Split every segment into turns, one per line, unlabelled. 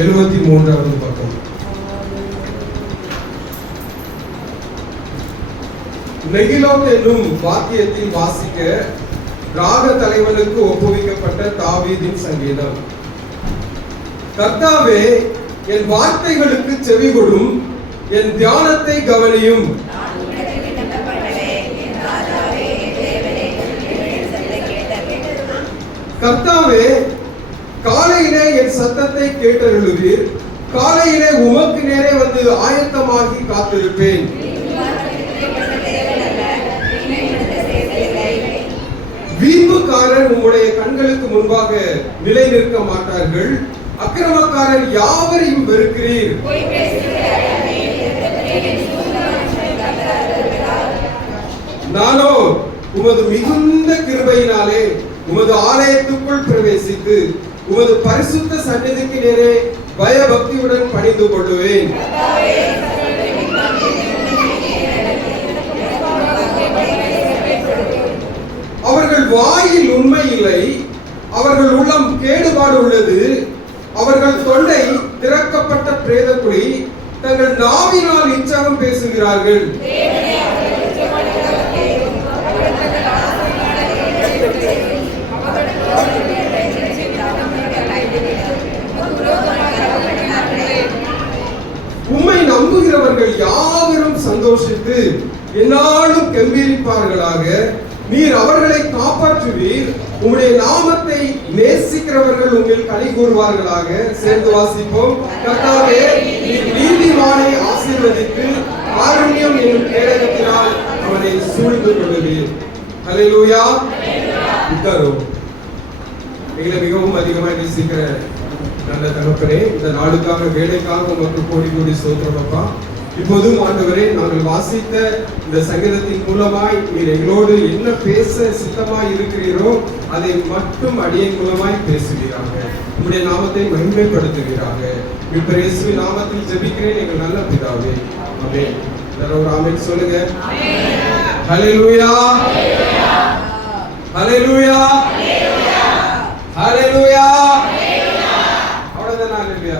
எழுபத்தி மூன்றாவது பக்கம். நெகிலோத் என்னும் வாக்கியத்தில் வாசிக்க ராக தலைவனுக்கு ஒப்புவிக்கப்பட்ட தாவீதின் சங்கீதம். கர்த்தாவே என் வார்த்தைகளுக்கு செவி கொடும் என் தியானத்தை கவனியும். கர்த்தாவே காலையிலே என் சத்தத்தை கேட்டருளுவீர் காலையிலே உமக்கு நேரே வந்து ஆயத்தமாகி காத்திருப்பேன். வீம்புக்காரன் உம்முடைய கண்களுக்கு முன்பாக நிலை நிற்க மாட்டார்கள். அக்கிரமக்காரன் யாவரையும் வெறுக்கிறீர். நானோ உமது மிகுந்த கிருபையினாலே உமது ஆலயத்துக்குள் பிரவேசித்து உமது பரிசுத்த சந்நிதிக்கு நேரே பயபக்தியுடன் பணிந்து கொள்ளுவேன். அவர்கள் வாயில் உண்மை இல்லை அவர்கள் உள்ளம் கேடுபாடு உள்ளது அவர்கள் தொண்டை திறக்கப்பட்ட பிரேதக்குடி தங்கள் நாவினால் இச்சகம் பேசுகிறார்கள். நம்புகிறவர்கள் யாவரும் சந்தோஷித்து என்னாலும் கம்பீரிப்பார்களாக நீர் அவர்களை காப்பாற்றுவீர். உங்களுடைய நாமத்தை நேசிக்கிறவர்கள் உங்கள் கலை கூறுவார்களாக. சேர்ந்து வாசிப்போம். கர்த்தாவே நீதிமானை ஆசீர்வதித்து காருண்யம் என்னும் கேடகத்தினால் அவனை சூழ்ந்து கொள்ளுவீர். ஹalleluya. உட்காரும் எங்களை மிகவும் அதிகமாக நேசிக்கிற நல்ல தகப்பனே இந்த நாளுக்காக வேலைக்காக உமக்கு கோடி கோடி சோத்திரம் அப்பா. இப்போதும் ஆண்டவரே நாங்கள் வாசித்த இந்த சங்கீதத்தின் மூலமாய் நீர் எங்களோடு என்ன பேச சித்தமாய் இருக்கிறீரோ அதை மட்டும் அடியின் மூலமாய் பேசுகிறாங்க உங்களுடைய நாமத்தை மகிமைப்படுத்துகிறாங்க இப்ப நாமத்தில் ஜெபிக்கிறேன் எங்கள் நல்ல பிதாவே. அமே எல்லாரும் ஒரு சொல்லுங்க. ஹalleluya. ஹalleluya. ஹalleluya. அவ்வளவுதான் ஹalleluya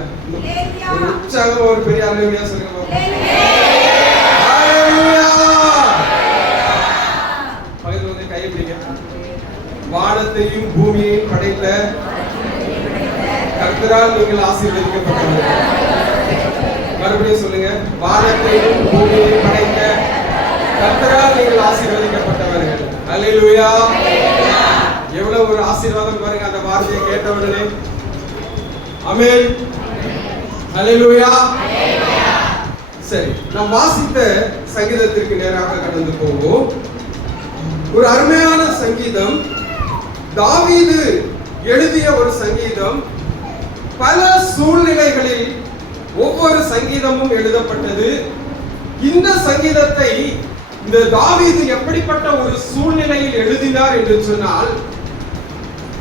ஒரு உற்சாகமா ஒரு பெரிய ஹalleluya சொல்லுங்க. வானத்தையும் பூமியையும் படைத்த கர்த்தரால் நீங்கள் ஆசீர்வதிக்கப்பட்டவர்கள். மறுபடியும் சொல்லுங்க. வானத்தையும் பூமியையும் படைத்த கர்த்தரால் நீங்கள் ஆசீர்வதிக்கப்பட்டவர்கள். அல்லேலூயா எவ்வளவு ஒரு ஆசீர்வாதம் பாருங்க அந்த வார்த்தையை கேட்டவர்களே அமேன் அல்லேலூயா சரி நாம் வாசித்த சங்கீதத்திற்கு நேராக கடந்து போவோம். ஒரு அருமையான சங்கீதம் தாவீது எழுதிய ஒரு சங்கீதம் பல சூழ்நிலைகளில் ஒவ்வொரு சங்கீதமும் எழுதப்பட்டது. இந்த சங்கீதத்தை இந்த தாவீது எப்படிப்பட்ட ஒரு சூழ்நிலையில் எழுதினார் என்று சொன்னால்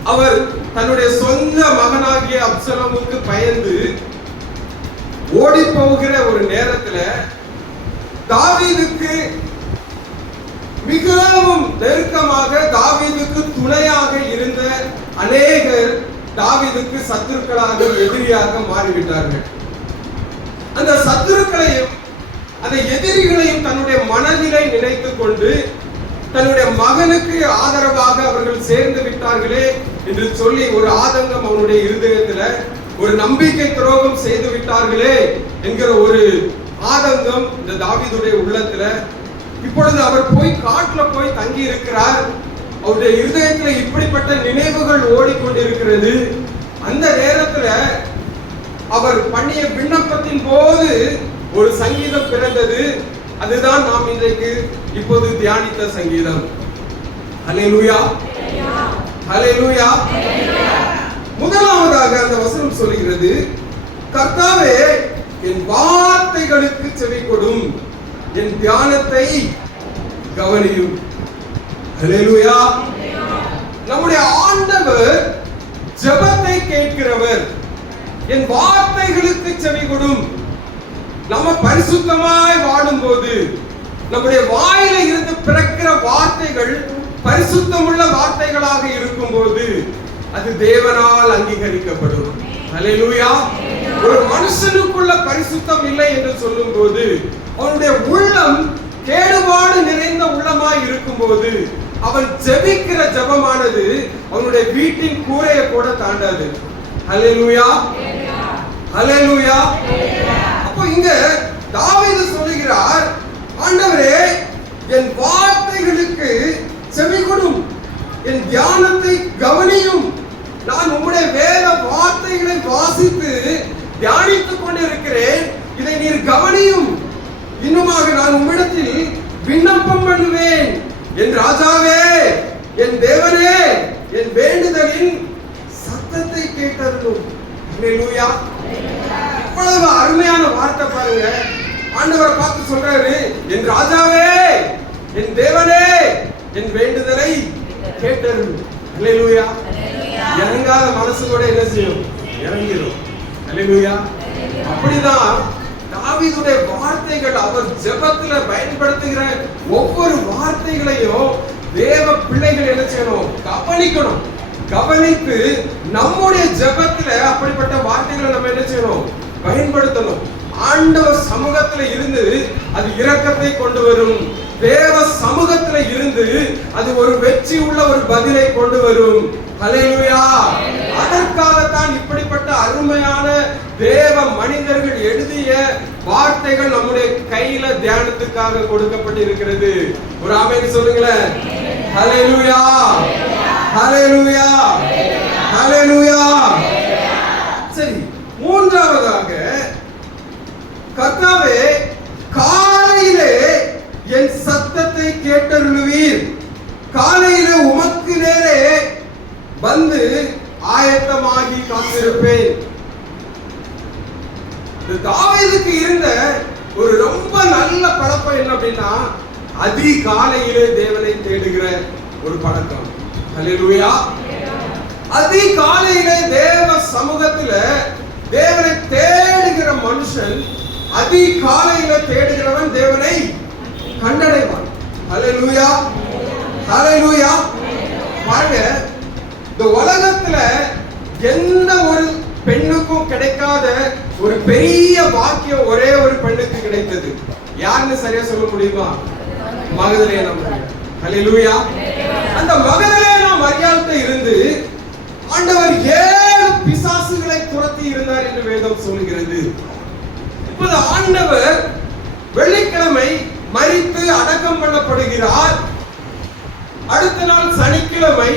அவர் தன்னுடைய சொந்த மகனாகிய அப்சலமுக்கு பயந்து ஓடி போகிற ஒரு நேரத்துல தாவீதுக்கு நெருக்கமாக தாவீதுக்கு துணையாக இருந்த அநேகர் தாவீதுக்கு சத்துருக்களாக எதிரியாக மாறிவிட்டார்கள். அந்த சத்துருக்களையும் அந்த எதிரிகளையும் தன்னுடைய மனதிலே நினைத்துக் கொண்டு தன்னுடைய மகனுக்கு ஆதரவாக அவர்கள் சேர்ந்து விட்டார்களே என்று சொல்லி ஒரு ஆதங்கம் அவனுடைய இருதயத்துல ஒரு நம்பிக்கை துரோகம் செய்து விட்டார்களே என்கிற ஒரு ஆதங்கம் இந்த தாவீதுடைய உள்ளத்துல இப்பொழுது அவர் போய் காட்டுல போய் தங்கி இருக்கிறார் அவருடைய இருதயத்துல இப்படிப்பட்ட நினைவுகள் ஓடிக்கொண்டிருக்கிறது. அந்த நேரத்துல அவர் பண்ணிய விண்ணப்பத்தின் போது ஒரு சங்கீதம் பிறந்தது. அதுதான் நாம் இன்றைக்கு இப்போது தியானித்த சங்கீதம். ஹalleluya. ஹalleluya. முதலாவதாக அந்த வசனம் சொல்கிறது. கர்த்தாவே என் வார்த்தைகளுக்கு செவி கொடும். என் தியானத்தை கவனியும். நம்முடைய ஆண்டவர் ஜபத்தை கேட்கிறவர். என் வார்த்தைகளுக்கு செவி கொடும். நம்ம பரிசுத்தமாய் வாழும்போது நம்முடைய வாயில இருந்து பிறக்கிற வார்த்தைகள் பரிசுத்தமுள்ள வார்த்தைகளாக இருக்கும்போது அது தேவனால் அங்கீகரிக்கப்படும். ஹalleluya. ஒரு மனுஷனுக்குள்ள பரிசுத்தம் இல்லை என்று சொல்லும் போது அவனுடைய உள்ளம் கேடுபாடு நிறைந்த உள்ளமாய் இருக்கும்போது அவன் ஜெபிக்கிற ஜெபமானது அவனுடைய வீட்டின் கூரையை கூட தாண்டாது. ஹalleluya. ஹalleluya. அப்போ இங்க தாவீது சொல்லுகிறார் ஆண்டவரே என் வார்த்தைகளுக்கு செவி கொடும் என் தியானத்தை கவனியும். நான் உம்முடைய வேத வார்த்தைகளை வாசித்து தியானித்துக் கொண்டிருக்கிறேன். இதை நீர் கவனியும். இன்னுமாக நான் உம்மிடத்தில் விண்ணப்பம் பண்ணுவேன். என் ராஜாவே என் தேவனே என் வேண்டுதலின் சத்தத்தை கேட்டருளும். இவ்வளவு அருமையான வார்த்தை பாருங்க. ஆண்டவரை பார்த்து சொல்றாரு என் ராஜாவே என் தேவனே என் வேண்டுதலை கேட்டருளும் அல்லேலூயா இறங்காத மனசு கூட என்ன செய்யும்? இறங்கிடும் அல்லேலூயா அப்படிதான் தாவீதுடைய வார்த்தைகள் அவர் ஜெபத்துல பயன்படுத்துகிற ஒவ்வொரு வார்த்தைகளையும் தேவ பிள்ளைகள் என்ன செய்யணும்? கவனிக்கணும். கவனித்து நம்முடைய ஜெபத்துல அப்படிப்பட்ட வார்த்தைகளை நம்ம என்ன செய்யணும்? பயன்படுத்தணும். ஆண்டவர் சமூகத்துல இருந்து அது இரக்கத்தை கொண்டு வரும். தேவ சமூகத்துல இருந்து அது ஒரு வெற்றி உள்ள ஒரு பதிலை கொண்டு வரும். ஹalleluya. அதற்காகத்தான் இப்படிப்பட்ட அருமையான தேவ மனிதர்கள் எழுதிய வார்த்தைகள் நம்முடைய கையில தியானத்துக்காக கொடுக்கப்பட்டிருக்கிறது. ஒரு அமைதி சொல்லுங்களேன். ஹalleluya ஹalleluya ஹalleluya சரி மூன்றாவதாக கர்த்தாவே காலையிலே என் சத்தத்தை கேட்டருளுவீர். காலையில உமக்கு நேரே வந்து ஆயத்தமாகி காத்திருப்பேன். தாவீதுக்கு இருந்த ஒரு ரொம்ப நல்ல பழக்கம் என்ன அப்படின்னா அதிகாலையிலே தேவனை தேடுகிற ஒரு பழக்கம். ஹalleluya. அதிகாலையிலே தேவ சமூகத்துல தேவனை தேடுகிற மனுஷன் அதிகாலையில தேடுகிறவன் தேவனை கண்டடைவான். ஹalleluya. ஹalleluya. பாருங்க இந்த உலகத்துல எந்த ஒரு பெண்ணுக்கும் கிடைக்காத ஒரு பெரிய பாக்கியம் ஒரே ஒரு பெண்ணுக்கு கிடைத்தது. யாருன்னு சரியா சொல்ல முடியுமா? மகதலேனா மரியாள் ஹalleluya. அந்த மகதலேனா மரியாதை இருந்து ஆண்டவர் ஏழு பிசாசுகளை துரத்தி இருந்தார் என்று வேதம் சொல்கிறது இப்போது ஆண்டவர் வெள்ளிக்கிழமை மறித்து அடக்கம் பண்ணப்படுகிறார். அடுத்த நாள் சனிக்கிழமை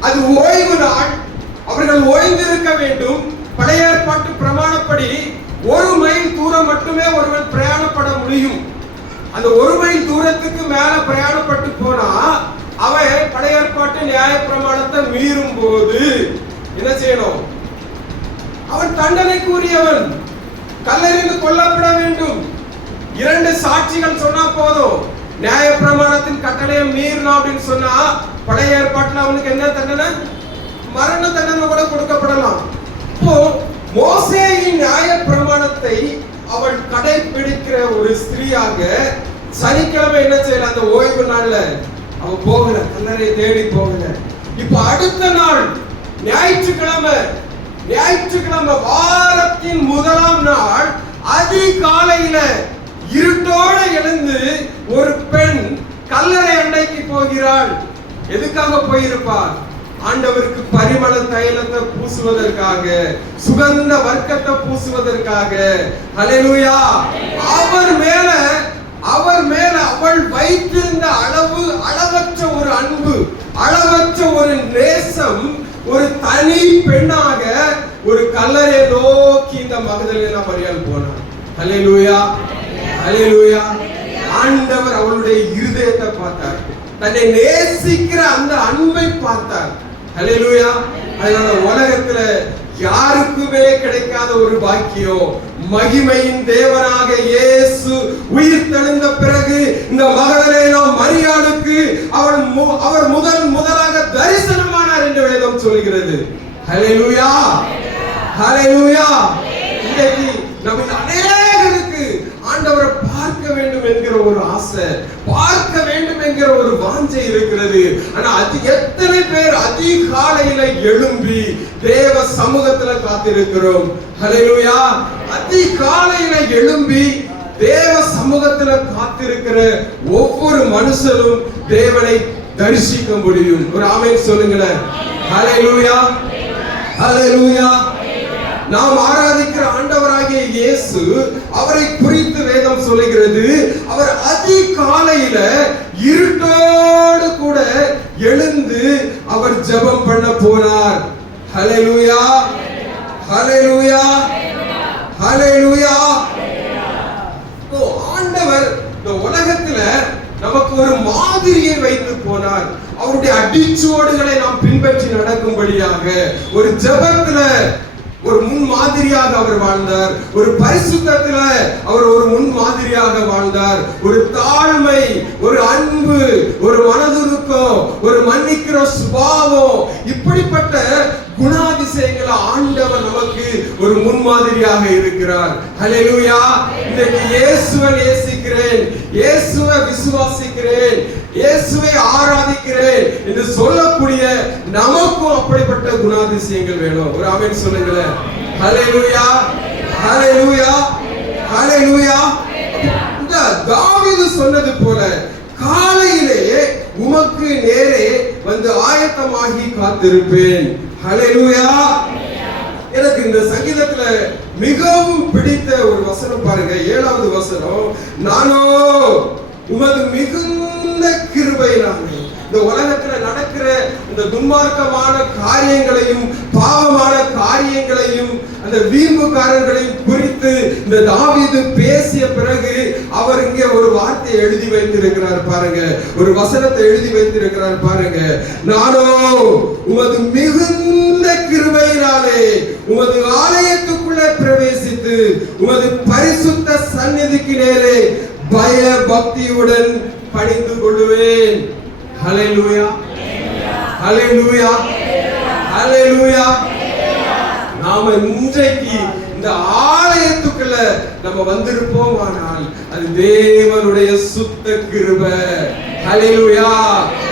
அது ஓய்வு நாள். அவர்கள் ஓய்ந்திருக்க வேண்டும். பழைய ஏற்பாட்டு பிரமாணப்படி ஒரு மைல் தூரம் மட்டுமே ஒருவன் பிரயாணப்பட முடியும். அந்த ஒரு மைல் தூரத்துக்கு மேல பிரயாணப்பட்டு போனா அவன் பழைய ஏற்பாட்டு நியாய பிரமாணத்தை மீறும் போது என்ன செய்யணும்? அவன் தண்டனைக்குரியவன். கல்லறிந்து கொல்லப்பட வேண்டும். இரண்டு சாட்சிகள் சொன்னா போதும். நியாய பிரமாணத்தின் கட்டளையை மீறணும் அப்படின்னு சொன்னா பழைய ஏற்பாட்டுல அவனுக்கு என்ன தண்டனை? மரண தண்டனை கூட கொடுக்கப்படலாம். இப்போ மோசேயின் நியாய பிரமாணத்தை அவள் கடைபிடிக்கிற ஒரு ஸ்திரீயாக சனிக்கிழமை என்ன செய்யல? அந்த ஓய்வு நாள்ல அவ போகல. கல்லறை தேடி போகல. இப்ப அடுத்த நாள் ஞாயிற்றுக்கிழமை ஞாயிற்றுக்கிழமை வாரத்தின் முதலாம் நாள் அதிகாலையில இருட்டோட எழுந்து ஒரு பெண் கல்லறை அன்னைக்கு போகிறாள். எதுக்காக போயிருப்பாள்? ஆண்டவருக்கு பரிமள தைலத்தை பூசுவதற்காக சுகந்த வர்க்கத்தை பூசுவதற்காக. ஹalleluya அவர் மேல அவர் மேல அவள் வைத்திருந்த அளவு அளவற்ற ஒரு அன்பு அளவற்ற ஒரு நேசம் ஒரு தனி பெண்ணாக ஒரு கல்லறை நோக்கி இந்த மகதலேனா மரியாள் போனார் ஹalleluya ஹalleluya ஆண்டவர் அவளுடைய இருதயத்தை பார்த்தார். தன்னை நேசிக்கிற அந்த அன்பை பார்த்தார். ஹalleluya அதனால உலகத்துல யாருக்குமே கிடைக்காத ஒரு பாக்கியம். மகிமையின் தேவனாக இயேசு உயிர் தெழுந்த பிறகு இந்த மகளேனோ மரியாளுக்கு அவள் அவர் முதல் முதலாக தரிசனமானார் என்று வேதம் சொல்கிறது. ஹalleluya ஹalleluya இன்றைக்கு நம்ம அநேகருக்கு ஆண்டவரை பார்க்க வேண்டும் என்கிற ஒரு ஆசை. பார்க்க என்கிற ஒரு வாஞ்சை இருக்கிறது. ஆனா அது எத்தனை பேர் அதிகாலையில எழும்பி தேவ சமூகத்துல காத்திருக்கிறோம்? ஹalleluya அதிகாலையில எழும்பி தேவ சமூகத்துல காத்திருக்கிற ஒவ்வொரு மனுஷனும் தேவனை தரிசிக்க முடியும். ஒரு ஆமை சொல்லுங்களேன். ஹalleluya ஹalleluya நாம் ஆராதிக்கிற ஆண்டவராகிய இயேசு அவரை குறித்து வேதம் சொல்லுகிறது. அவர் அதிகாலையில இருட்டோடு கூட எழுந்து அவர் ஜெபம் பண்ண போனார். ஹalleluya ஹalleluya ஹalleluya. ஆண்டவர் இந்த உலகத்துல நமக்கு ஒரு மாதிரியை வைத்து போனார். அவருடைய அடிச்சுவடுகளை நாம் பின்பற்றி நடக்கும்படியாக ஒரு ஜபத்துல ஒரு முன் மாதிரியாக அவர் வாழ்ந்தார். ஒரு பரிசுத்தத்துல அவர் ஒரு முன் மாதிரியாக வாழ்ந்தார். ஒரு தாழ்மை ஒரு அன்பு ஒரு மனதுருக்கம் ஒரு மன்னிக்கிற சுபாவம் இப்படிப்பட்ட குணாதிசயங்களை ஆண்டவர் நமக்கு ஒரு முன்மாதிரியாக இருக்கிறார். ஹalleluya இன்றைக்கு இயேசுவை நேசிக்கிறேன். இயேசுவை விசுவாசிக்கிறேன். இயேசுவை ஆராதிக்கிறேன் என்று சொல்லக்கூடிய நமக்கும் அப்படிப்பட்ட குணாதிசயங்கள் வேணும். ஒரு ஆமென் சொல்லுங்களேன். ஹalleluya ஹalleluya ஹalleluya இந்த தாவிது சொன்னது போல காலையிலே உமக்கு நேரே வந்து ஆயத்தமாகி காத்திருப்பேன். ஹalleluya எனக்கு இந்த சங்கீதத்துல மிகவும் பிடித்த ஒரு வசனம் பாருங்க. ஏழாவது வசனம். நானோ உமது மிகுந்த கிருபையினாலே இந்த உலகத்துல நடக்கிற இந்த துன்மார்க்கமான காரியங்களையும் பாவமான காரியங்களையும் அந்த வீம்புக்காரர்களையும் குறித்து இந்த தாவிது பேசிய பிறகு அவர் இங்கே ஒரு வார்த்தையை எழுதி வைத்திருக்கிறார் பாருங்க. ஒரு வசனத்தை எழுதி வைத்திருக்கிறார் பாருங்க. நானோ உமது மிகுந்த கிருபையினாலே உமது ஆலயத்துக்குள்ளே பிரவேசித்து உமது பரிசுத்த சந்நிதிக்கு நேரே பய பக்தியுடன் பணிந்து கொள்ளுவேன். ஹalleluya. ஹalleluya. ஹalleluya. நாம இன்றைக்கு இந்த ஆலயத்துக்குள்ள நம்ம வந்திருப்போம் ஆனால் அது தேவனுடைய சுத்த கிருப. ஹalleluya.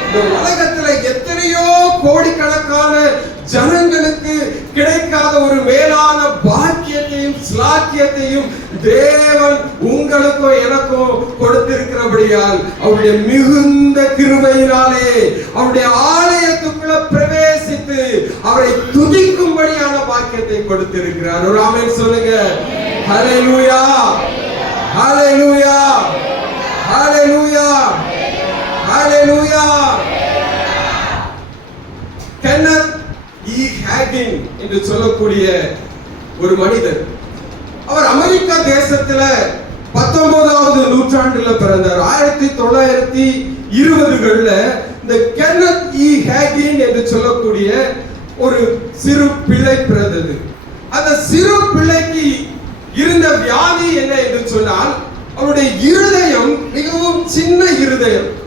இந்த உலகத்துல எத்தனையோ கோடிக்கணக்கான ஜனங்களுக்கு கிடைக்காத ஒரு மேலான பாக்கியத்தையும் ஸ்லாக்கியத்தையும் தேவன் உங்களுக்கும் எனக்கும் கொடுத்திருக்கிறபடியால் அவருடைய மிகுந்த கிருபையினாலே அவருடைய ஆலயத்துக்குள்ள பிரவேசித்து அவரை துதிக்கும்படியான பாக்கியத்தை கொடுத்திருக்கிறார். ஒரு ஆமென் சொல்லுங்க. ஹலே லூயா ஹலே லூயா ஹலே லூயா ஹலே லூயா கென்னத் இ ஹேகின் என்று சொல்லக்கூடிய ஒரு மனிதர். அவர் அமெரிக்கா தேசத்துல பத்தொன்பதாவது நூற்றாண்டுல பிறந்தார். ஆயிரத்தி தொள்ளாயிரத்தி இருபதுகள்ல இந்த கென்னத் இ. ஹேகின் என்று சொல்லக்கூடிய ஒரு சிறு பிள்ளை பிறந்தது. அந்த சிறு பிள்ளைக்கு இருந்த வியாதி என்ன என்று சொன்னால் அவருடைய இருதயம் மிகவும் சின்ன இருதயம்.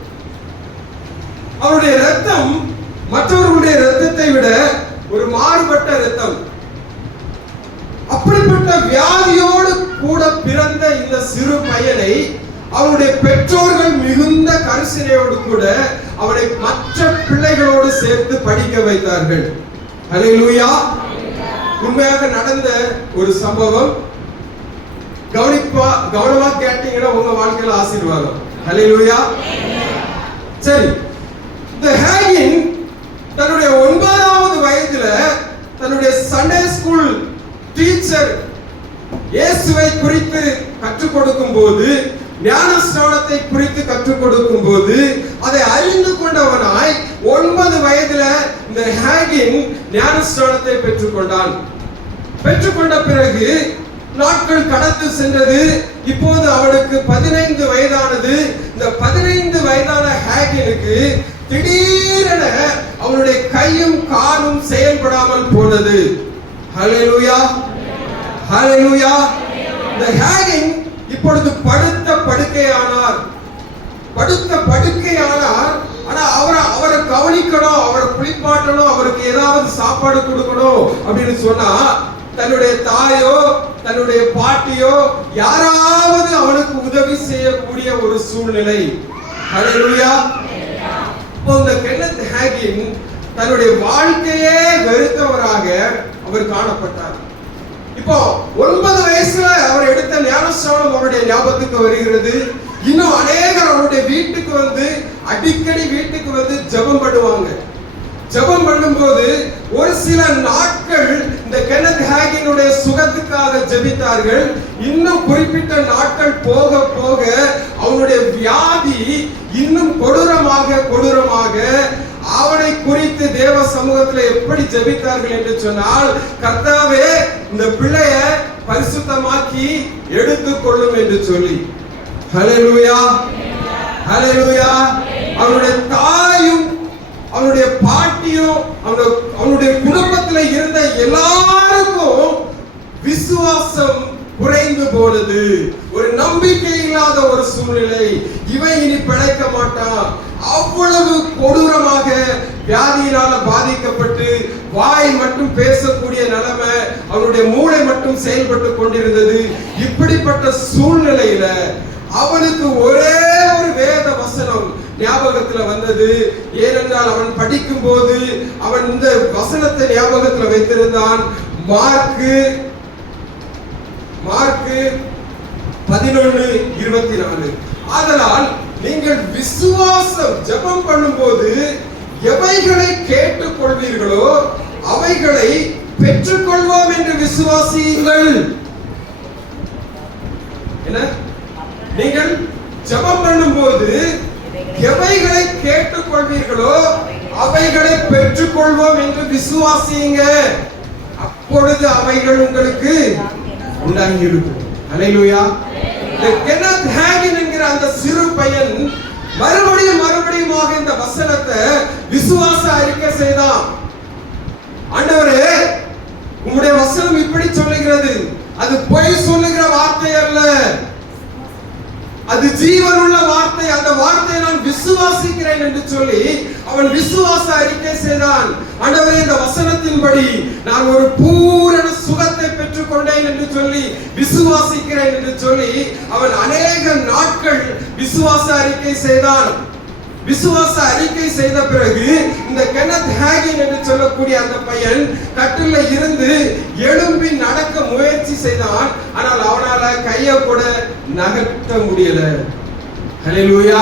சிறு பையனை அவருடைய பெற்றோர்கள் மிகுந்த கரிசனையோடு கூட அவனை மற்ற பிள்ளைகளோடு சேர்த்து படிக்க வைத்தார்கள். ஹalleluya உண்மையாக நடந்த ஒரு சம்பவம். கவனிப்பா கவனமா கேட்டீங்கன்னா உங்க வாழ்க்கையில ஆசீர்வாதம். ஹalleluya சரி. இந்த ஹேகின் தன்னுடைய ஒன்பதாவது வயதுல தன்னுடைய சண்டே ஸ்கூல் டீச்சர் இயேசுவை குறித்து கற்றுக் கொடுக்கும் போது ஞானஸ்தானத்தை குறித்து கற்றுக் கொடுக்கும் போது அதை அறிந்து கொண்டவனாய் ஒன்பது வயதுல இந்த ஹேகின் ஞானஸ்நானத்தை பெற்றுக்கொண்டான் பெற்றுக்கொண்ட பிறகு நாட்கள் கடந்து சென்றது. இப்போது அவனுக்கு பதினைந்து வயதானது. இந்த பதினைந்து வயதான ஹேகினுக்கு திடீரென அவனுடைய கையும் காலும் செயல்படாமல் போனது. ஹalleluya. ஹalleluya இந்த ஹேகின் இப்பொழுது படுத்த படுக்கையானார். படுத்த படுக்கையானார். ஆனா அவரை அவரை கவனிக்கணும் அவரை குளிப்பாட்டணும் அவருக்கு ஏதாவது சாப்பாடு கொடுக்கணும் அப்படின்னு சொன்னா தன்னுடைய தாயோ தன்னுடைய பாட்டியோ யாராவது அவனுக்கு உதவி செய்யக்கூடிய ஒரு சூழ்நிலை. ஹalleluya இப்போ இந்த கென்னத் ஹேகின் தன்னுடைய வாழ்க்கையே வெறுத்தவராக அவர் காணப்பட்டார். இப்போ ஒன்பது வயசுல அவர் எடுத்த ஞானஸ்தானம் அவருடைய ஞாபகத்துக்கு வருகிறது. இன்னும் அநேகர் அவருடைய வீட்டுக்கு வந்து அடிக்கடி வீட்டுக்கு வந்து ஜெபம் பண்ணுவாங்க. ஜெபம் பண்ணும்போது ஒரு சில நாட்கள் இந்த கெனத் ஹேகினுடைய சுகத்துக்காக ஜெபித்தார்கள். இன்னும் குறிப்பிட்ட நாட்கள் போக போக அவனுடைய வியாதி இன்னும் கொடூரமாக கொடூரமாக அவனை குறித்து தேவ சமூகத்துல எப்படி ஜெபித்தார்கள் என்று சொன்னால் கர்த்தாவே இந்த பிள்ளைய பரிசுத்தமாக்கி எடுத்துக்கொள்ளும் என்று சொல்லி. ஹலலூயா ஹலலூயா அவனுடைய தாயும் அவனுடைய பாட்டியும் அவனுடைய அவனுடைய குடும்பத்துல இருந்த எல்லாருக்கும் விசுவாசம் குறைந்து போனது. ஒரு நம்பிக்கை இல்லாத ஒரு சூழ்நிலை. இவன் இனி பிழைக்க மாட்டான். அவ்வளவு கொடூரமாக வியாதியினால பாதிக்கப்பட்டு வாய் மட்டும் பேசக்கூடிய நிலைமை அவனுடைய மூளை மட்டும் செயல்பட்டு கொண்டிருந்தது. இப்படிப்பட்ட சூழ்நிலையில அவனுக்கு ஒரே ஒரு வேத வசனம் ஞாபகத்துல வந்தது. ஏனென்றால் அவன் படிக்கும் போது அவன் இந்த வசனத்தை ஞாபகத்துல வைத்திருந்தான். மார்க்கு மார்க்கு பதினொன்னு இருபத்தி நாலு. ஆதலால் நீங்கள் விசுவாசம் ஜெபம் பண்ணும்போது எவைகளை கேட்டுக் கொள்வீர்களோ அவைகளை பெற்றுக்கொள்வோம் என்று விசுவாசியுங்கள். என்ன? நீங்கள் ஜெபம் பண்ணும்போது எவைகளை கேட்டுக் கொள்வீர்களோ அவைகளை பெற்றுக்கொள்வோம் என்று விசுவாசியுங்க. அப்பொழுது அவைகள் உங்களுக்கு உண்டாகி இருக்கும். அலையிலுயா கெனத் ஹேகின் என்கிற அந்த சிறு பையன் மறுபடியும் மறுபடியுமாக இந்த வசனத்தை விசுவாச அறிக்கை செய்தான். ஆண்டவரே உங்களுடைய வசனம் இப்படி சொல்லுகிறது. அது பொய் சொல்லுகிற வார்த்தை அல்ல. அது ஜீவனுள்ள வார்த்தை. அந்த வார்த்தையை நான் விசுவாசிக்கிறேன் என்று சொல்லி அவன் விசுவாச அறிக்கை செய்தான். ஆண்டவரே இந்த வசனத்தின்படி நான் ஒரு பூரண சுகத்தை பெற்றுக்கொண்டேன் என்று சொல்லி விசுவாசிக்கிறேன் என்று சொல்லி அவன் அநேக நாட்கள் விசுவாச அறிக்கை செய்தான். விசுவாச அறிக்கை செய்த பிறகு இந்த கெனத் ஹேகின் என்று சொல்லக்கூடிய அந்த பையன் கட்டில இருந்து எழும்பி நடக்க முயற்சி செய்தான். ஆனால் அவனால கையை கூட நகர்த்த முடியல. ஹalleluya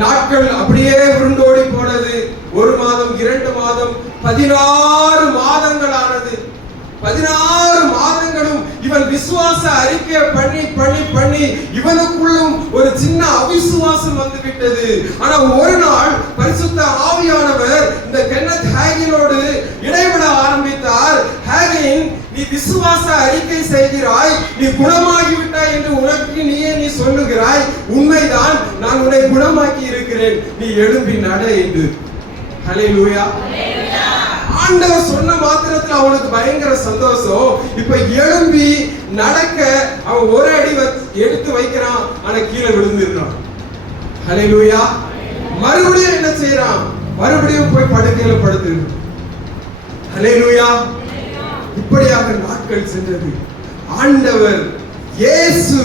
நாட்கள் அப்படியே உருண்டோடி போனது. ஒரு மாதம் இரண்டு மாதம் பதினாறு மாதங்கள் ஆனது பதினாறு மாதங்களும் இவன் விசுவாச அறிக்கை பண்ணி பண்ணி பண்ணி இவனுக்குள்ளும் ஒரு சின்ன அவிசுவாசம் வந்து விட்டது ஆனா ஒரு நாள் பரிசுத்த ஆவியானவர் இந்த கென்னத் ஹேகினோடு இடைவிட ஆரம்பித்தார். ஹேகின் நீ விசுவாச அறிக்கை செய்கிறாய் நீ குணமாகிவிட்டாய் என்று உனக்கு நீயே நீ சொல்லுகிறாய். உண்மைதான் நான் உன்னை குணமாக்கி இருக்கிறேன் நீ எழும்பி நட என்று. ஹalleluya. ஆண்டவர் சொன்ன மாத்திரத்துல அவனுக்கு பயங்கர சந்தோஷம். இப்ப எழும்பி நடக்க அவன் ஒரு அடி எடுத்து வைக்கிறான். ஆனா கீழே விழுந்துடுறான். ஹalleluya மறுபடியும் என்ன செய்யறான் மறுபடியும் போய் படுக்கையில படுத்துறான். ஹalleluya இப்படியாக நாட்கள் சென்றது. ஆண்டவர் இயேசு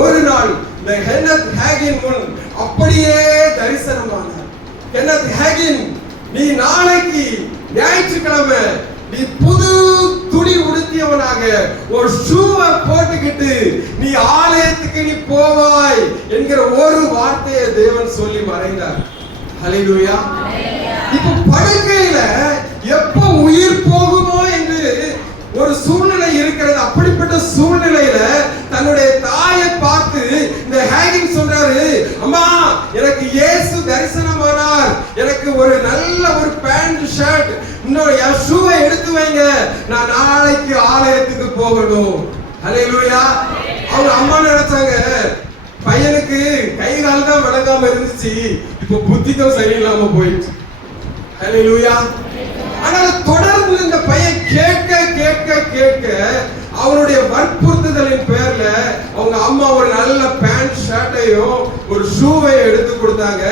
ஒரு நாள் இந்த ஹென்னத் ஹேகின் முன் அப்படியே தரிசனமானார். ஹென்னத் ஹேகின் நீ நாளைக்கு ஞாயிற்றுக்கிழமை நீ புது துணி உடுத்தியவனாக ஒரு ஷூவை போட்டுக்கிட்டு நீ ஆலயத்துக்கு நீ போவாய் என்கிற ஒரு வார்த்தையை தேவன் சொல்லி மறைந்தார். ஹalleluya இப்ப படுக்கையில எப்ப உயிர் போகுமோ என்று ஒரு சூழ்நிலை இருக்கிறது. அப்படிப்பட்ட சூழ்நிலையில தன்னுடைய தாயை பார்த்து இந்த ஹேகிங் சொல்றாரு அம்மா எனக்கு இயேசு தரிசனமானார். எனக்கு ஒரு நல்ல ஒரு பேண்ட் ஷர்ட் இன்னொரு என் ஷூவை எடுத்து வைங்க. நான் நாளைக்கு ஆலயத்துக்கு போகணும். அலையிலூயா அவங்க அம்மா நினைச்சாங்க பையனுக்கு கை கால் தான் விளங்காம இருந்துச்சு. இப்போ புத்திக்கும் சரியில்லாம போயிடுச்சு. அலையிலூயா ஆனால் தொடர்ந்து இந்த பையன் கேட்க கேட்க கேட்க அவருடைய வற்புறுத்துதலின் பேர்ல அவங்க அம்மா ஒரு நல்ல பேண்ட் ஷர்ட்டையும் ஒரு ஷூவையும் எடுத்து கொடுத்தாங்க.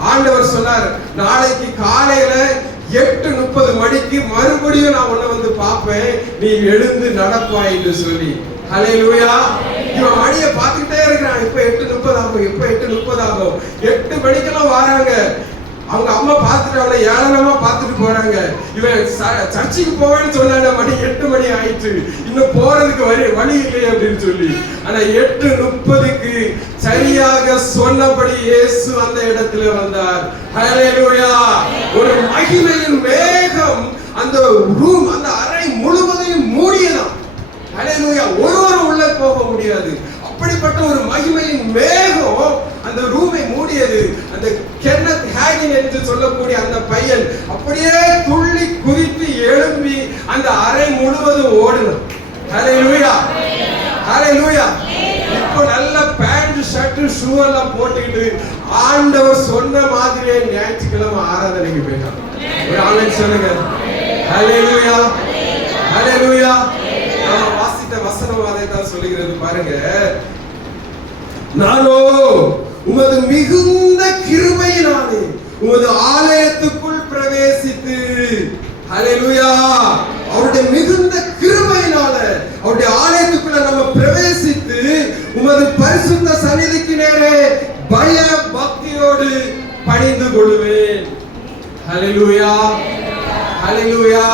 ஆண்டவர் சொன்னார் நாளைக்கு காலையில எட்டு முப்பது மணிக்கு மறுபடியும் நான் உன்னை வந்து பார்ப்பேன். நீ எழுந்து நடப்பாய் என்று சொல்லி. ஹalleluya. இவன் மணியை பார்த்துக்கிட்டே இருக்கிறான். இப்ப எட்டு முப்பது ஆகும் இப்ப எட்டு முப்பது ஆகும். எட்டு மணிக்கெல்லாம் வராங்க. அவங்க அம்மா பார்த்துட்டு அவளை ஏளனமா பார்த்துட்டு போறாங்க இவன் ச- சர்ச்சுக்கு போவேன்னு சொன்னான மணி எட்டு மணி ஆயிடுச்சு இன்னும் போறதுக்கு வழி வழி இல்லையே அப்படின்னு சொல்லி. ஆனா எட்டு முப்பதுக்கு சரியாக சொன்னபடி இயேசு அந்த இடத்துல வந்தார். ஒரு மகிமையின் வேகம் அந்த ரூம் அந்த அறை முழுவதையும் மூடியதான் ஒருவரும் உள்ள போக முடியாது. அப்படிப்பட்ட ஒரு மகிமையின் மேகம் அந்த ரூமை மூடியது. அந்த கென்னத் ஹேகின் என்று சொல்லக்கூடிய அந்த பையன் அப்படியே துள்ளி குதித்து எழும்பி அந்த அறை முழுவதும் ஓடினான். ஹalleluya. ஹalleluya. இப்போ நல்ல பேண்ட் ஷர்ட் ஷூ எல்லாம் போட்டுக்கிட்டு ஆண்டவர் சொன்ன மாதிரியே ஞாயிற்றுக்கிழமை ஆராதனைக்கு போயிட்டான். ஒரு ஆன்லைன் சொல்லுங்க. ஹலே லூயா ஹலே லூயா வசனம் அதை தான் சொல்லுகிறது பாருங்க. நானோ உமது மிகுந்த கிருபையினாலே உமது ஆலயத்துக்குள் பிரவேசித்து ஹalleluya அவருடைய மிகுந்த கிருபையினால அவருடைய ஆலயத்துக்குள்ள நம்ம பிரவேசித்து உமது பரிசுத்த சந்நிதிக்கு நேரே பய பக்தியோடு பணிந்து கொள்வேன் ஹalleluya ஹalleluya.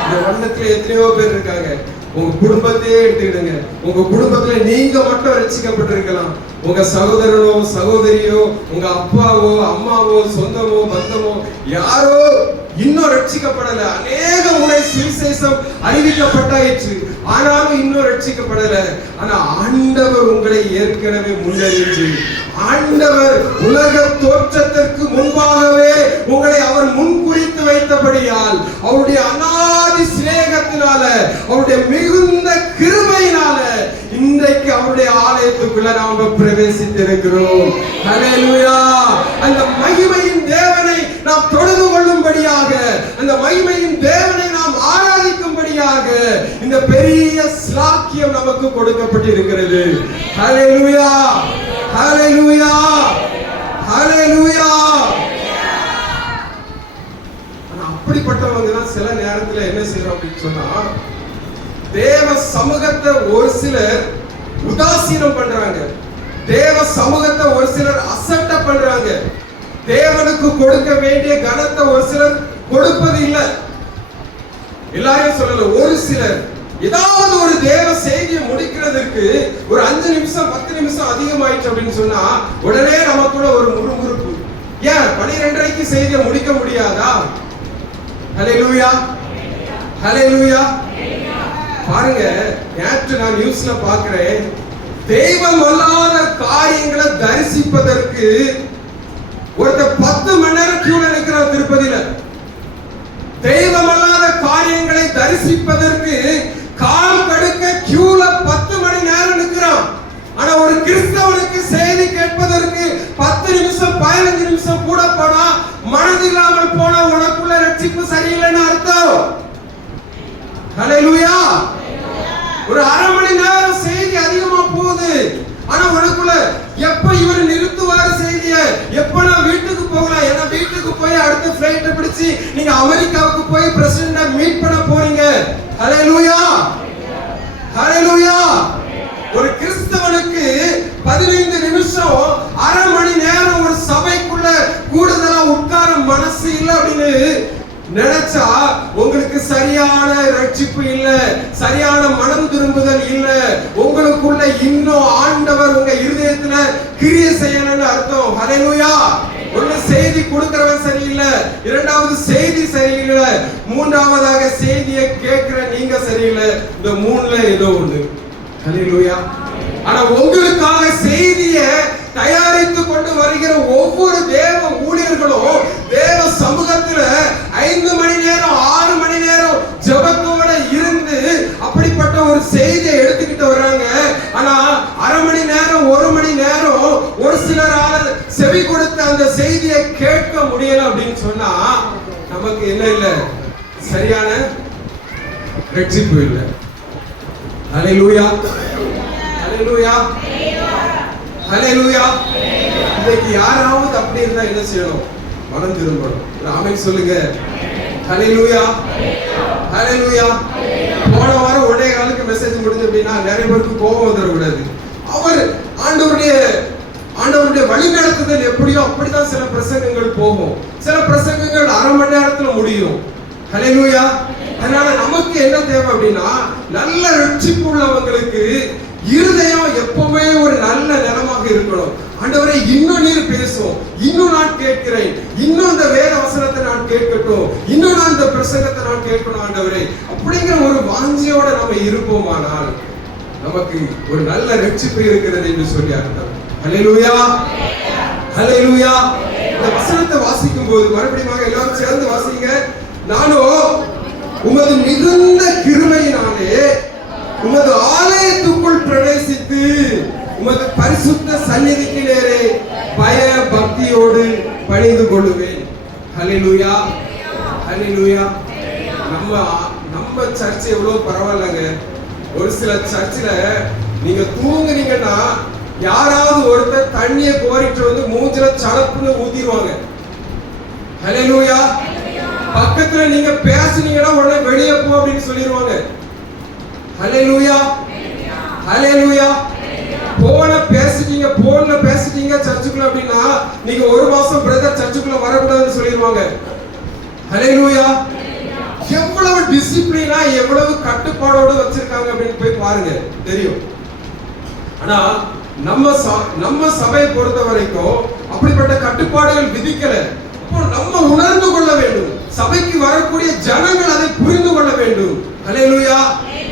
இந்த வண்ணத்துல எத்தனையோ பேர் இருக்காங்க. உங்க குடும்பத்தையே எடுத்துக்கிடுங்க. உங்க குடும்பத்துல நீங்க மட்டும் ரட்சிக்கப்பட்டிருக்கலாம் உங்க சகோதரனோ சகோதரியோ உங்க அப்பாவோ அம்மாவோ சொந்தமோ பந்தமோ யாரோ இன்னும் ரட்சிக்கப்படல அநேக முறை சுவிசேஷம் அறிவிக்கப்பட்டாயிற்று ஆனாலும் இன்னும் ரட்சிக்கப்படல ஆனா ஆண்டவர் உங்களை ஏற்கனவே முன்னறிஞ்சு ஆண்டவர் உலக தோற்றத்திற்கு முன்பாகவே உங்களை அவர் முன்குறித்து வைத்தபடியால் அவருடைய அனாதி சிநேகத்தினால அவருடைய மிகுந்த கிருமையினால இன்றைக்கு அவருடைய ஆலயத்துக்குள்ள நாம பிரவேசித்திருக்கிறோம். ஹalleluya அந்த மகிமையின் தேவனை நாம் தொழுது கொள்ளும்படியாக அந்த மகிமையின் தேவனை நாம் ஆராதிக்கும்படியாக இந்த பெரிய சாக்கியம் நமக்கு கொடுக்கப்பட்டிருக்கிறது. ஹalleluya ஹalleluya ஹalleluya அப்படிப்பட்டவங்க தான் சில நேரத்துல என்ன செய்யறோம் அப்படின்னு சொன்னா தேவ சமூகத்தை ஒரு சிலர் உதாசீனம் பண்றாங்க. தேவ சமூகத்தை ஒரு சிலர் அசட்ட பண்றாங்க. தேவனுக்கு கொடுக்க வேண்டிய கனத்தை ஒரு சிலர் கொடுப்பது இல்ல. எல்லாரையும் சொல்லல ஒரு சிலர் ஏதாவது ஒரு தேவ செய்தியை முடிக்கிறதுக்கு ஒரு அஞ்சு நிமிஷம் பத்து நிமிஷம் அதிகமாயிடுச்சு அப்படின்னு சொன்னா உடனே நமக்குள்ள ஒரு முறுமுறுப்பு. ஏன்? பனிரெண்டரைக்கு செய்தியை முடிக்க முடியாதா? ஹalleluya ஹalleluya பாருங்க நேற்று நான் நியூஸ்ல பாக்குறேன் தெய்வம் அல்லாத காரியங்களை தரிசிப்பதற்கு ஒருத்தர் பத்து மணி நேரம் கியூல நிற்கிறார் திருப்பதியில. தெய்வம் அல்லாத காரியங்களை தரிசிப்பதற்கு கால் கடுக்க கியூல பத்து மணி நேரம் நிற்கிறான். ஆனா ஒரு கிறிஸ்தவனுக்கு செய்தி கேட்பதற்கு பத்து நிமிஷம் பதினஞ்சு நிமிஷம் கூட போனா மனதில்லாமல் போன உனக்குள்ள ரட்சிப்பு சரியில்லைன்னு அர்த்தம். ஹalleluya ஒரு அரை மணி நேரம் செய்தி அதிகமா போகுது. ஆனா உனக்குள்ள எப்ப இவர் நிறுத்துவார் செய்திய? எப்ப நான் வீட்டுக்கு போகலாம்? ஏன்னா வீட்டுக்கு போய் அடுத்த ஃபிளைட் பிடிச்சு நீங்க அமெரிக்காவுக்கு போய் பிரசிடண்ட மீட் பண்ண போறீங்க? ஹalleluya. ஹalleluya. ஒரு கிறிஸ்தவனுக்கு பதினைந்து நிமிஷம் அரை மணி நேரம் ஒரு சபைக்குள்ள கூடுதலா உட்கார மனசு இல்லை அப்படின்னு நினைச்சா உங்களுக்கு சரியான ரட்சிப்பு இல்ல சரியான மனம் திரும்புதல் இல்ல. உங்களுக்குள்ள இன்னும் ஆண்டவர் உங்க இருதயத்துல கிரிய செய்யணும்னு அர்த்தம். ஹalleluya. ஒன்று செய்தி கொடுக்கிறவன் சரியில்லை இரண்டாவது செய்தி சரியில்லை. மூன்றாவதாக செய்தியை கேட்கிற நீங்க சரியில்லை. இந்த மூணுல ஏதோ ஒண்ணு. ஹalleluya ஆனா உங்களுக்காக செய்தியை தயாரித்து கொண்டு வருகிற ஒவ்வொரு தேவ ஊழியர்களும் தேவ சமூகத்துல ஐந்து மணி நேரம் ஆறு மணி செவி கொடுத்த அந்த செய்தியை கேட்க முடியல அப்படின்னு சொன்னா நமக்கு என்ன இல்ல? சரியான ரட்சிப்பு இல்லை. ஹalleluya. ஹalleluya. ஹalleluya. இன்னைக்கு யாராவது அப்படி இருந்தா என்ன செய்யணும்? மனம் திரும்பணும் ஒரு சொல்லுங்க. ஹalleluya. ஹalleluya. போன வாரம் ஒரே காலுக்கு மெசேஜ் முடிஞ்சு அப்படின்னா நிறைய பேருக்கு கோபம் வந்துடக்கூடாது. அவர் ஆண்டவருடைய ஆண்டவர் ஆண்டவருடைய வழிநடத்துதல் எப்படியோ அப்படிதான் சில பிரசங்கங்கள் போகும். சில பிரசங்கங்கள் அரை மணி நேரத்துல முடியும். ஹalleluya அதனால நமக்கு என்ன தேவை அப்படின்னா நல்ல ரட்சிப்பு உள்ளவங்களுக்கு இருதயம் எப்பவுமே ஒரு நல்ல நிலமாக இருக்கணும். ஆண்டவரே இன்னும் நீர் பேசும். இன்னும் நான் கேட்கிறேன். இன்னும் இந்த வேத வசனத்தை நான் கேட்கட்டும். இன்னும் நான் இந்த பிரசங்கத்தை நான் கேட்கணும் ஆண்டவரே. அப்படிங்கிற ஒரு வாஞ்சியோட நம்ம இருப்போமானால் நமக்கு ஒரு நல்ல ரட்சிப்பு இருக்கிறது என்று சொல்லி அர்த்தம். ஹalleluya ஹalleluya. இந்த வசனத்தை வாசிக்கும் போது மறுபடியும் எல்லாரும் சேர்ந்து வாசிங்க. நானோ உமது மிகுந்த கிருமையினாலே உமது ஆலயத்துக்குள் பிரவேசித்து உமது பரிசுத்த சந்நிதிக்கு நேரே பய பக்தியோடு பணிந்து கொள்ளுவேன். ஹalleluya ஹalleluya. நம்ம நம்ம சர்ச் எவ்வளவு பரவாயில்லைங்க. ஒரு சில சர்ச்சில் நீங்க தூங்குனீங்கன்னா யாராவது ஒருத்தர் தண்ணியை கோரிட்டு வந்து மூஞ்சில சலப்புன்னு ஊத்திடுவாங்க. ஹalleluya பக்கத்துல நீங்க பேசுனீங்கன்னா உடனே வெளியே போ அப்படின்னு சொல்லிடுவாங்க. ஹalleluya ஹalleluya போன பேசிட்டீங்க போன்ல பேசிட்டீங்க சர்ச்சுக்குள்ள அப்படின்னா நீங்க ஒரு மாசம் பிரதர் சர்ச்சுக்குள்ள வரக்கூடாதுன்னு சொல்லிடுவாங்க. ஹalleluya எவ்வளவு டிசிப்ளினா எவ்வளவு கட்டுப்பாடோடு வச்சிருக்காங்க அப்படின்னு போய் பாருங்க. தெரியும். ஆனா நம்ம நம்ம சபையை பொறுத்த வரைக்கும் அப்படிப்பட்ட கட்டுப்பாடுகள் விதிக்கல. அப்போ நம்ம உணர்ந்து கொள்ள வேண்டும். சபைக்கு வரக்கூடிய ஜனங்கள் அதை புரிந்து கொள்ள வேண்டும். ஹalleluya.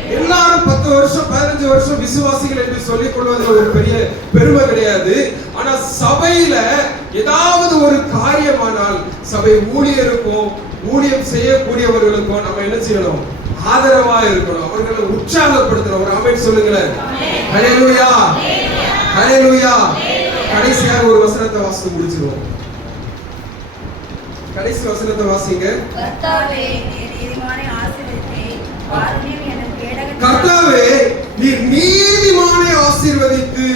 எல்லாரும் பத்து வருஷம் பதினஞ்சு வருஷம் விசுவாசிகள் என்று சொல்லிக் கொள்வது ஒரு பெரிய பெருமை கிடையாது. ஆனா சபையில ஏதாவது ஒரு காரியமானால் சபை ஊழியருக்கும் ஊழியம் செய்யக்கூடியவர்களுக்கும் நம்ம என்ன செய்யணும்? ஆதரவா இருக்கணும். அவர்களை உற்சாகப்படுத்தணும். ஒரு அமைப்பு சொல்லுங்களேன். ஹalleluya. ஹalleluya. கடைசியாக ஒரு வசனத்தை வாசித்து முடிச்சிருவோம். கடைசி வசனத்தை வாசிங்க.
கர்த்தாவே நீர் நீதிமானை ஆசீர்வதித்தே எனும் கேடகத்தினால்
கர்த்தாவே நீர் நீதிமானை ஆசீர்வதித்து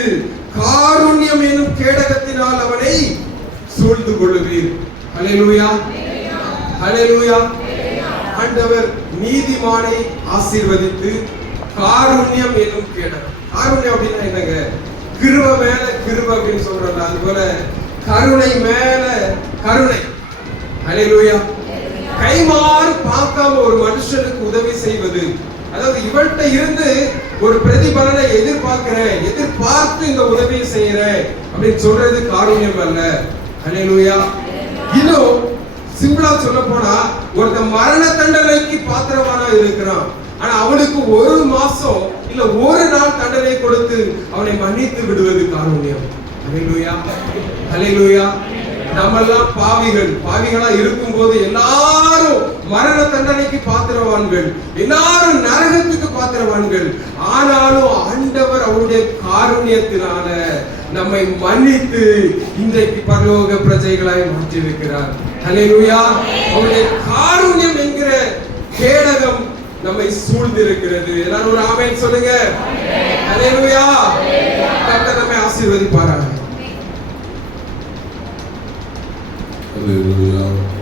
காருண்யம் என்னும் கேடகத்தினால் அவனை சூழ்ந்து கொள்ளுவீர் ஹalleluya. ஹalleluya. ஆண்டவர் நீதிமானை ஆசீர்வதித்து காருண்யம் என்னும் கேடகம். காருண்யம் அப்படின்னா என்னங்க? கிருப மேல கிருப அப்படின்னு சொல்றாங்க அது போல கருணை மேல கருணை. அலையிலூயா கைமாறு பார்க்காம ஒரு மனுஷனுக்கு உதவி செய்வது. அதாவது இவன்கிட்ட இருந்து ஒரு பிரதிபலனை எதிர்பார்க்கிறேன் எதிர்பார்த்து இந்த உதவியை செய்யறேன் அப்படின்னு சொல்றது காரணியம் அல்ல. அலையிலூயா இன்னும் சிம்பிளா சொல்ல போனா ஒருத்தன் மரண தண்டனைக்கு பாத்திரவானா இருக்கிறான். ஆனா அவனுக்கு ஒரு மாசம் இல்ல ஒரு நாள் தண்டனை கொடுத்து அவனை மன்னித்து விடுவது காருண்யம். ஹalleluya ஹalleluya. நம்மெல்லாம் பாவிகள். பாவிகளா இருக்கும் போது எல்லாரும் மரண தண்டனைக்கு பாத்திரவான்கள். எல்லாரும் நரகத்துக்கு பாத்திரவான்கள். ஆனாலும் ஆண்டவர் அவருடைய காருண்யத்தினால நம்மை மன்னித்து இன்றைக்கு பரலோக பிரஜைகளாய் மாற்றியிருக்கிறார். ஹalleluya. அவருடைய காருண்யம் என்கிற கேடகம் நம்மை சூழ்ந்திருக்கிறது. எல்லாரும் ஒரு ஆமேன் சொல்லுங்க. அலையா கர்த்தர் நம்மை ஆசீர்வதிப்பாராக. Hallelujah.